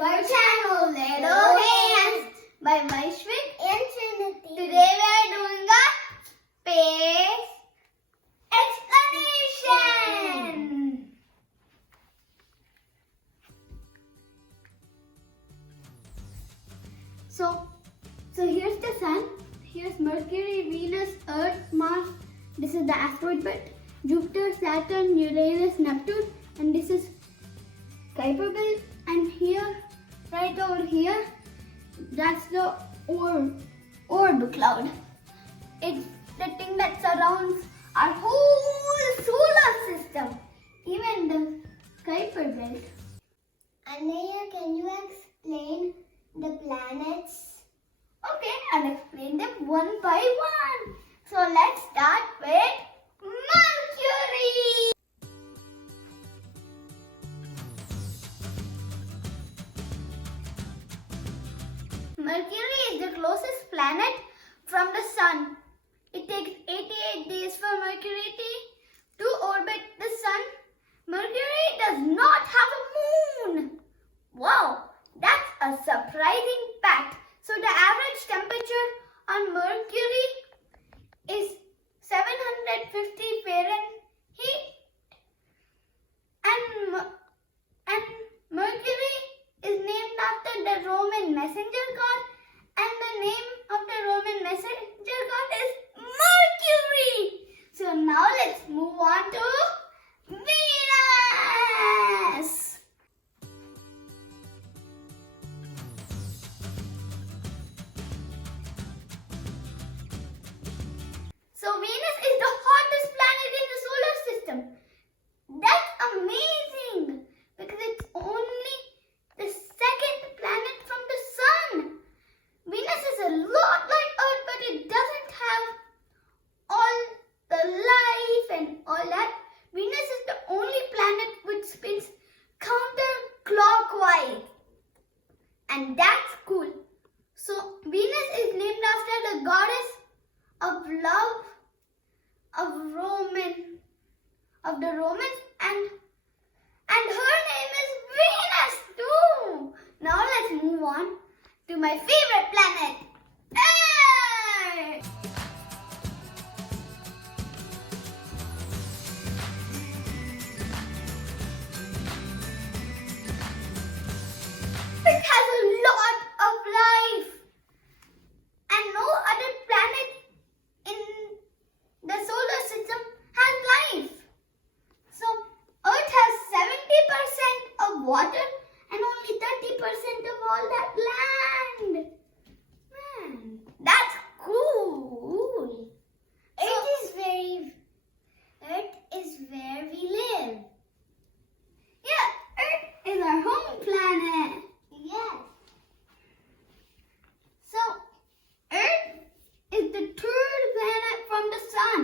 to our channel Little Hands by Vaishvik and Srinithi. Today we are doing a space explanation. So here's the sun. Here's Mercury, Venus, Earth, Mars. This is the asteroid belt. Jupiter, Saturn, Uranus, Neptune, and this is Kuiper belt. And here, right over here, that's the orb cloud. It's the thing that surrounds our whole solar system, even the Kuiper belt. Anaya, can you explain the planets? Okay, I'll explain them one by one. So let's start with Mercury. Mercury is the closest planet from the Sun. It takes 88 days for Mercury to orbit the Sun. Mercury does not have a moon. Wow, that's a surprising fact. So the average temperature on Mercury is 750 Fahrenheit, and Mercury is named after the Roman messenger god, and the name of the Roman messenger god is Mercury. So now let's move on to Venus. So Venus is the hottest planet in the solar system. That's amazing because it's only the second planet from the Sun. Venus is a lot like Earth, but it doesn't have all the life and all that. Venus is the only planet which spins counterclockwise. And that's cool. So Venus is named after the goddess of love of the Romans, and her name is Venus too. Now let's move on to my favorite planet, Earth. It has a lot of life, and no other planet in the solar system has life. So Earth has 70% of water and only 30% of all that land. Man, that's cool. Earth is where we live. Yeah, Earth is our home planet. Yes. So Earth is the third planet from the Sun.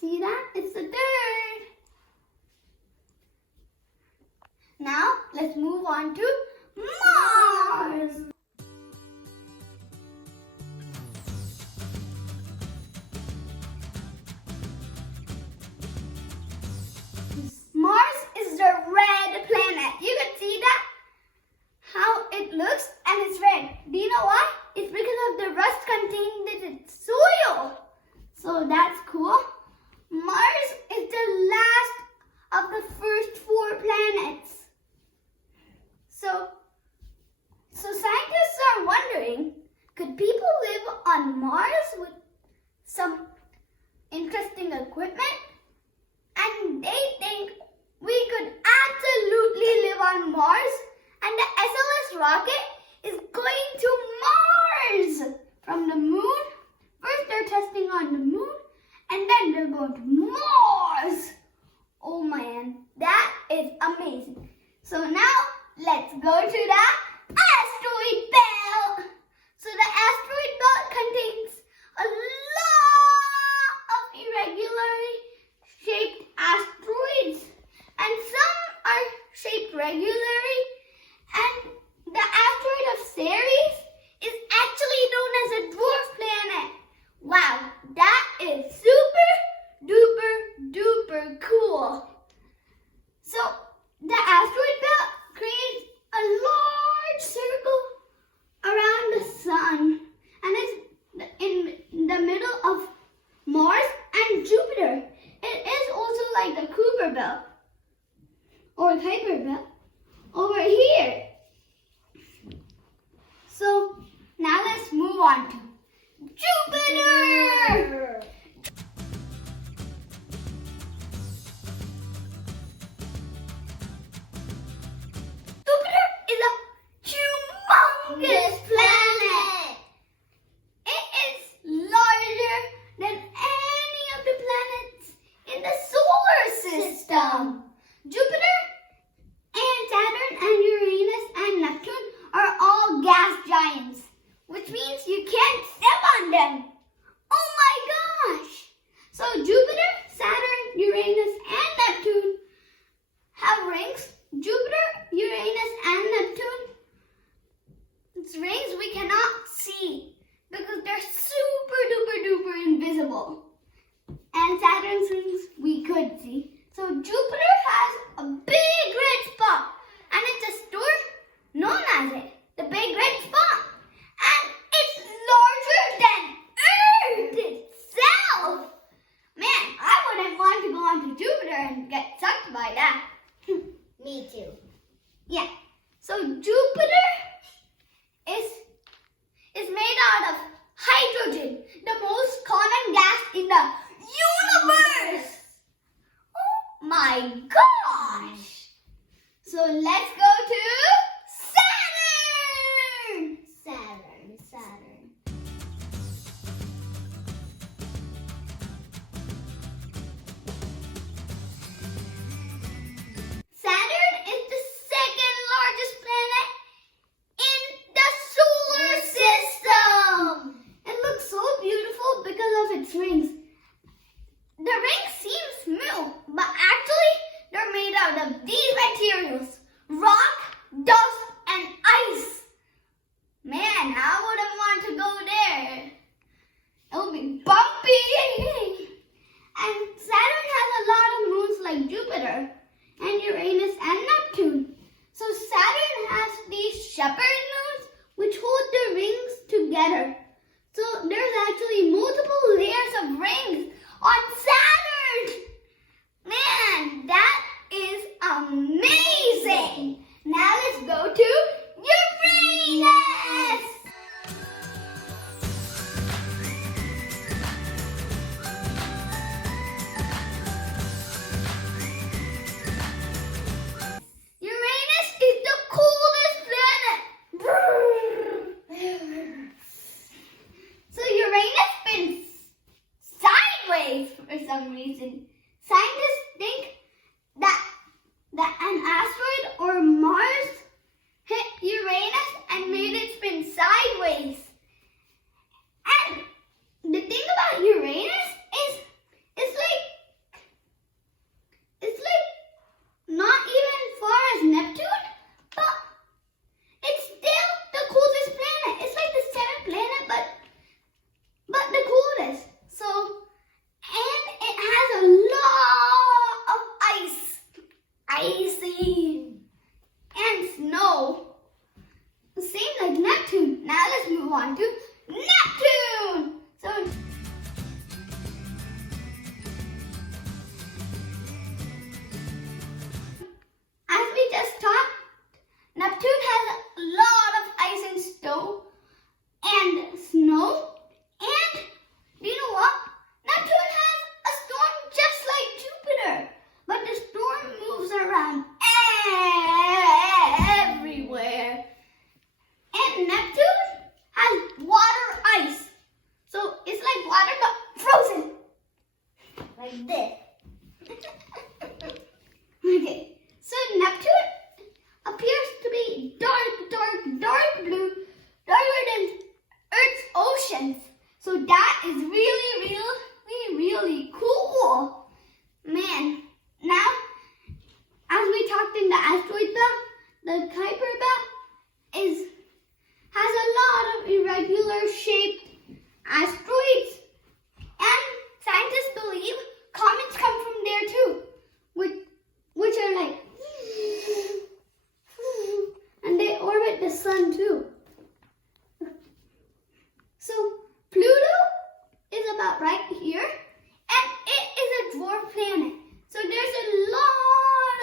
See that? It's the third. Now, let's move on to Mars. Mars is the red planet. You can see that? How it looks, and it's red. Do you know why? It's because of the rust contained in its soil. So that's cool. Mars is the last of the first four planets. So scientists are wondering, could people live on Mars with some interesting equipment? And they think we could absolutely live on Mars, and the SLS rocket is going to Mars from the moon. First they're testing on the moon, and then they're going to Mars. Oh man, that is amazing. So now let's go to the asteroid belt. So the asteroid belt contains a lot of irregularly shaped asteroids, and some are shaped regularly, and the asteroid of Ceres is actually known as a dwarf planet. Wow, that is super duper duper cool. So the asteroid belt creates a Kuiper Belt over here. So now let's move on to Jupiter. Jupiter is a humongous planet. It is larger than any of the planets in the solar system. Jupiter and Saturn and Uranus and Neptune are all gas giants, which means you can't step on them. Oh my gosh! So Jupiter, Saturn, Uranus, and Neptune have rings. Jupiter, Uranus, and Neptune, it's rings we cannot see because they're super duper duper invisible. And Saturn's rings we could see. So Jupiter has a big red spot, and it's a star known as it, the big red spot. And it's larger than Earth itself. Man, I wouldn't want to go onto Jupiter and get sucked by that. Me too. Yeah. So Jupiter is made out of hydrogen, the most common gas in the universe. Oh my gosh! So let's go to Saturn. Saturn. Saturn is the second largest planet in the solar system. It looks so beautiful because of its rings. The rings seem smooth, but actually they're made out of these materials: rock, dust, and ice. Man, I wouldn't want to go there. It would be bumpy. And Saturn has a lot of moons like Jupiter and Uranus and Neptune. So Saturn has these shepherd moons which hold the rings together. So there's actually multiple layers of rings on Saturn. Man, that is amazing. Now let's go to Uranus. Uranus is the coolest planet. So Uranus spins sideways for some reason. Scientists think that an asteroid or Mars hit Uranus and made it spin sideways. And the thing about Uranus is it's like not even far as Neptune, but it's still the coolest planet. It's like the seventh planet, but the coolest. So, and it has a lot of icy, and snow. Same like Neptune. Now let's move on to Neptune. So, as we just talked, Neptune has a lot of ice and snow. And do you know what? Neptune has a storm just like Jupiter, but the storm moves around everywhere. And Neptune has water ice. So it's like water but frozen. Like this. Okay, so Neptune appears to be dark blue, darker than Earth's oceans. So that is really cool. Man, now, as we talked in the asteroid belt, the Kuiper belt has a lot of irregular shaped asteroids. And scientists believe comets come from there too, which are like, and they orbit the sun too. So Pluto is about right here, and it is a dwarf planet. So there's a lot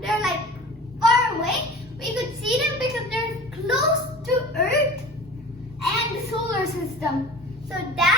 they're like far away, we could see them because they're close to Earth and the solar system. So that